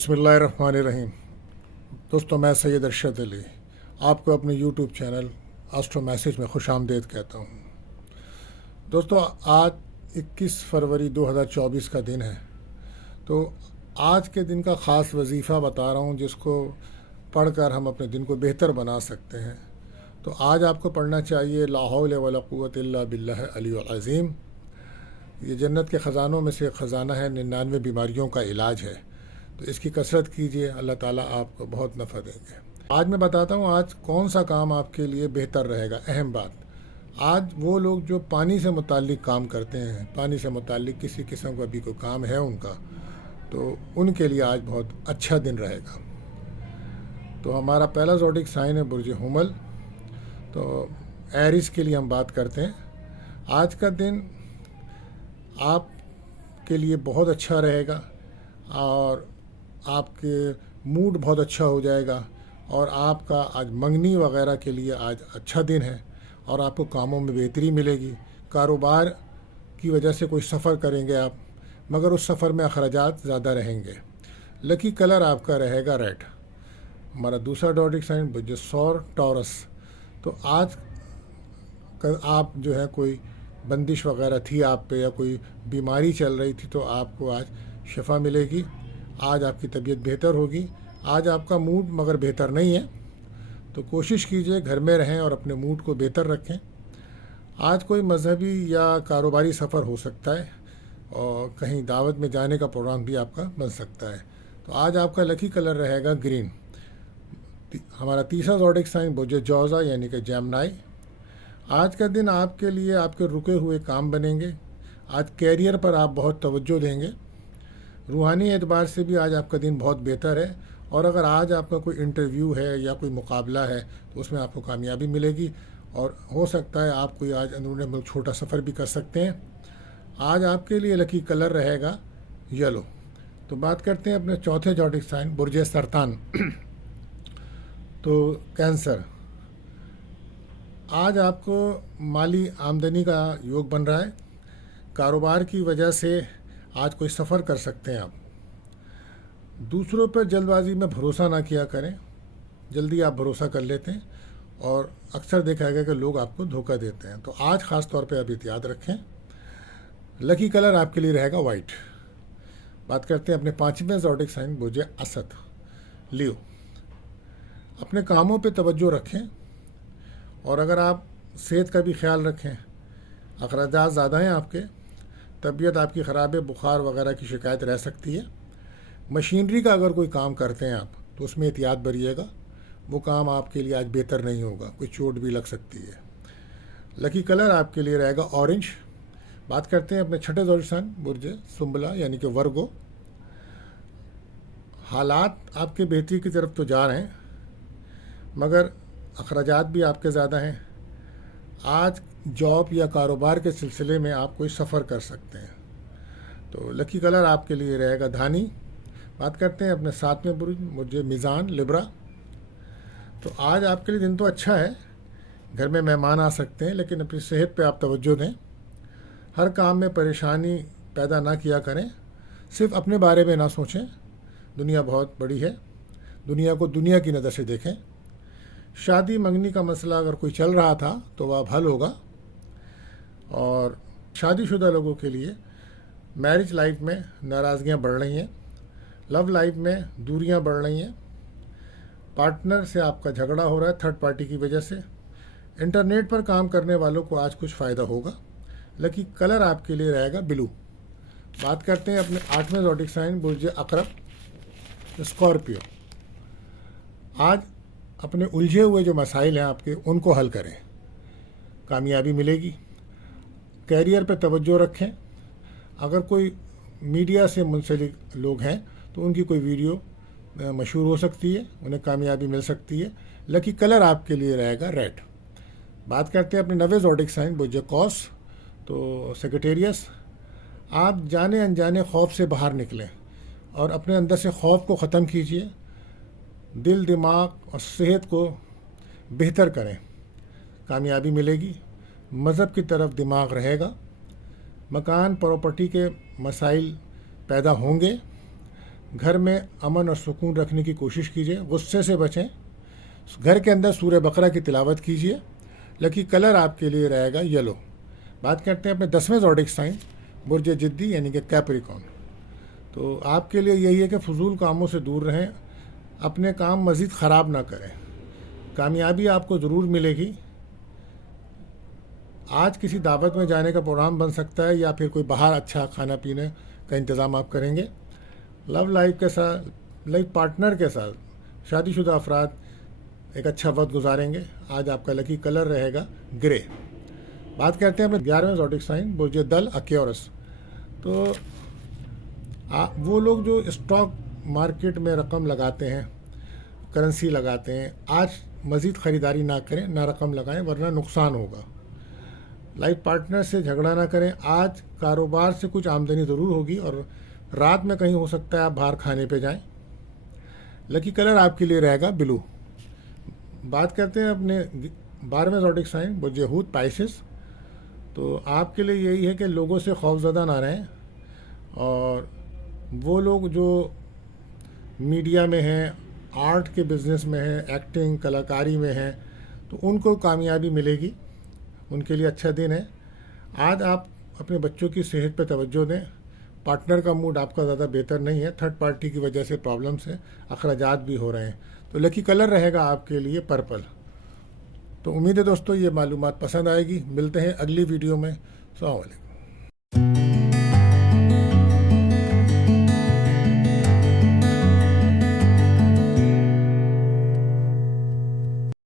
बिस्मिल्लाहिर्रहमानिर्रहीम। दोस्तों, मैं सैयद अरशद अली आपको अपने यूट्यूब चैनल एस्ट्रो मैसेज में खुश आमदीद कहता हूँ। दोस्तों, आज 21 फरवरी 2024 का दिन है। तो आज के दिन का ख़ास वजीफ़ा बता रहा हूँ जिसको पढ़कर हम अपने दिन को बेहतर बना सकते हैं। तो आज आपको पढ़ना चाहिए ला हौल वला कुव्वत इल्ला बिल्लाह अलियुल अज़ीम। ये जन्नत के ख़जानों में से एक ख़जाना है, 99 बीमारियों का इलाज है। तो इसकी कसरत कीजिए, अल्लाह ताला आपको बहुत नफ़ा देंगे। आज मैं बताता हूँ आज कौन सा काम आपके लिए बेहतर रहेगा। अहम बात, आज वो लोग जो पानी से मुताल्लिक़ काम करते हैं, पानी से मुताल्लिक़ किसी किस्म का भी कोई काम है उनका, तो उनके लिए आज बहुत अच्छा दिन रहेगा। तो हमारा पहला ज़ोडिक साइन है बुर्ज हुमल। तो एरिस के लिए हम बात करते हैं। आज का दिन आपके लिए बहुत अच्छा रहेगा और आपके मूड बहुत अच्छा हो जाएगा और आपका आज मंगनी वगैरह के लिए आज अच्छा दिन है और आपको कामों में बेहतरी मिलेगी। कारोबार की वजह से कोई सफ़र करेंगे आप, मगर उस सफ़र में अखराजात ज़्यादा रहेंगे। लकी कलर आपका रहेगा रेड। हमारा दूसरा डॉटिक साइन बुर्ज सौर टॉरस। तो आज आप जो है कोई बंदिश वगैरह थी आप पे या कोई बीमारी चल रही थी, तो आपको आज शिफा मिलेगी। आज आपकी तबीयत बेहतर होगी। आज आपका मूड मगर बेहतर नहीं है, तो कोशिश कीजिए घर में रहें और अपने मूड को बेहतर रखें। आज कोई मजहबी या कारोबारी सफ़र हो सकता है और कहीं दावत में जाने का प्रोग्राम भी आपका बन सकता है। तो आज आपका लकी कलर रहेगा ग्रीन। हमारा तीसरा ज़ोडिक साइन बुर्ज जौज़ा यानी कि जेमिनी। आज का दिन आपके लिए आपके रुके हुए काम बनेंगे। आज कैरियर पर आप बहुत तवज्जो देंगे। रूहानी एतबार से भी आज आपका दिन बहुत बेहतर है और अगर आज आपका कोई इंटरव्यू है या कोई मुकाबला है तो उसमें आपको कामयाबी मिलेगी और हो सकता है आप कोई आज अंदरूनी मुल्क छोटा सफ़र भी कर सकते हैं। आज आपके लिए लकी कलर रहेगा येलो। तो बात करते हैं अपने चौथे ज़ोडिक साइन बुर्ज सरतान। तो कैंसर, आज आपको माली आमदनी का योग बन रहा है। कारोबार की वजह से आज कोई सफ़र कर सकते हैं आप। दूसरों पर जल्दबाजी में भरोसा ना किया करें। जल्दी आप भरोसा कर लेते हैं और अक्सर देखा गया कि लोग आपको धोखा देते हैं। तो आज ख़ास तौर पे आप एहतियात रखें। लकी कलर आपके लिए रहेगा वाइट। बात करते हैं अपने पाँचवें ज़ोडिक साइन बुर्ज असद लियो। अपने कामों पे तवज्जो रखें और अगर आप सेहत का भी ख्याल रखें। अखराजात ज़्यादा हैं आपके, तबीयत आपकी ख़राब है, बुखार वगैरह की शिकायत रह सकती है। मशीनरी का अगर कोई काम करते हैं आप तो उसमें एहतियात बरतिएगा, वो काम आपके लिए आज बेहतर नहीं होगा, कोई चोट भी लग सकती है। लकी कलर आपके लिए रहेगा ऑरेंज। बात करते हैं अपने छठे ज़ोडिक साइन बुर्ज सुंबला यानी कि वर्गो। हालात आपके बेहतरी की तरफ तो जा रहे हैं मगर अखराजात भी आपके ज़्यादा हैं। आज जॉब या कारोबार के सिलसिले में आप कोई सफ़र कर सकते हैं। तो लकी कलर आपके लिए रहेगा धानी। बात करते हैं अपने सातवें बुर्ज मीज़ान लिब्रा। तो आज आपके लिए दिन तो अच्छा है, घर में मेहमान आ सकते हैं, लेकिन अपनी सेहत पे आप तवज्जो दें। हर काम में परेशानी पैदा ना किया करें, सिर्फ अपने बारे में ना सोचें। दुनिया बहुत बड़ी है, दुनिया को दुनिया की नज़र से देखें। शादी मंगनी का मसला अगर कोई चल रहा था तो वह अब हल होगा। और शादीशुदा लोगों के लिए मैरिज लाइफ में नाराज़गियाँ बढ़ रही हैं, लव लाइफ में दूरियां बढ़ रही हैं, पार्टनर से आपका झगड़ा हो रहा है थर्ड पार्टी की वजह से। इंटरनेट पर काम करने वालों को आज कुछ फ़ायदा होगा। लकी कलर आपके लिए रहेगा ब्लू। बात करते हैं अपने आठवें ज़ोडिक साइन बुर्ज अकरब स्कॉर्पियो। आज अपने उलझे हुए जो मसाइल हैं आपके, उनको हल करें, कामयाबी मिलेगी। कैरियर पर तवज्जो रखें। अगर कोई मीडिया से मुंसलिक लोग हैं तो उनकी कोई वीडियो मशहूर हो सकती है, उन्हें कामयाबी मिल सकती है। लकी कलर आपके लिए रहेगा रेड। बात करते हैं अपने नवे ज़ोडिक साइन बुर्ज कौस। तो सेक्रेटेरियस, आप जाने अनजाने खौफ से बाहर निकलें और अपने अंदर से खौफ को ख़त्म कीजिए। दिल, दिमाग और सेहत को बेहतर करें, कामयाबी मिलेगी। मज़हब की तरफ दिमाग रहेगा। मकान प्रॉपर्टी के मसाइल पैदा होंगे گھر میں امن اور سکون رکھنے کی کوشش کیجیے، غصے سے بچیں، گھر کے اندر سورہ بقرہ کی تلاوت کیجیے۔ لکی کلر آپ کے لیے رہے گا یلو۔ بات کرتے ہیں اپنے 10ویں زوڈک سائن برج جدی یعنی کہ کیپریکون۔ تو آپ کے لیے یہی ہے کہ فضول کاموں سے دور رہیں، اپنے کام مزید خراب نہ کریں، کامیابی آپ کو ضرور ملے گی۔ آج کسی دعوت میں جانے کا پروگرام بن سکتا ہے یا پھر کوئی باہر اچھا کھانا پینے کا انتظام آپ کریں گے۔ لو لائف کے ساتھ، لائف پارٹنر کے ساتھ شادی شدہ افراد ایک اچھا وقت گزاریں گے۔ آج آپ کا لکی کلر رہے گا گرے۔ بات کرتے ہیں اپنے 11ویں زوڈک سائن برج دل اکیورس۔ تو وہ لوگ جو اسٹاک مارکیٹ میں رقم لگاتے ہیں، کرنسی لگاتے ہیں، آج مزید خریداری نہ کریں، نہ رقم لگائیں ورنہ نقصان ہوگا۔ لائف پارٹنر سے جھگڑا نہ کریں، آج کاروبار سے کچھ آمدنی ضرور ہوگی اور رات میں کہیں ہو سکتا ہے آپ باہر کھانے پہ جائیں۔ لکی کلر آپ کے لیے رہے گا بلو۔ بات کرتے ہیں اپنے 12ویں زوڈک سائن برج حوت پائسس۔ تو آپ کے لیے یہی ہے کہ لوگوں سے خوف زدہ نہ رہیں، اور وہ لوگ جو میڈیا میں ہیں، آرٹ کے بزنس میں ہیں، ایکٹنگ کلاکاری میں ہیں، تو ان کو کامیابی ملے گی، ان کے لیے اچھا دن ہے۔ آج آپ اپنے بچوں کی صحت پہ توجہ دیں، پارٹنر کا موڈ آپ کا زیادہ بہتر نہیں ہے، تھرڈ پارٹی کی وجہ سے پرابلمس ہیں، اخراجات بھی ہو رہے ہیں۔ تو لکی کلر رہے گا آپ کے لیے پرپل۔ تو امید ہے دوستو یہ معلومات پسند آئے گی۔ ملتے ہیں اگلی ویڈیو میں۔ السلام علیکم۔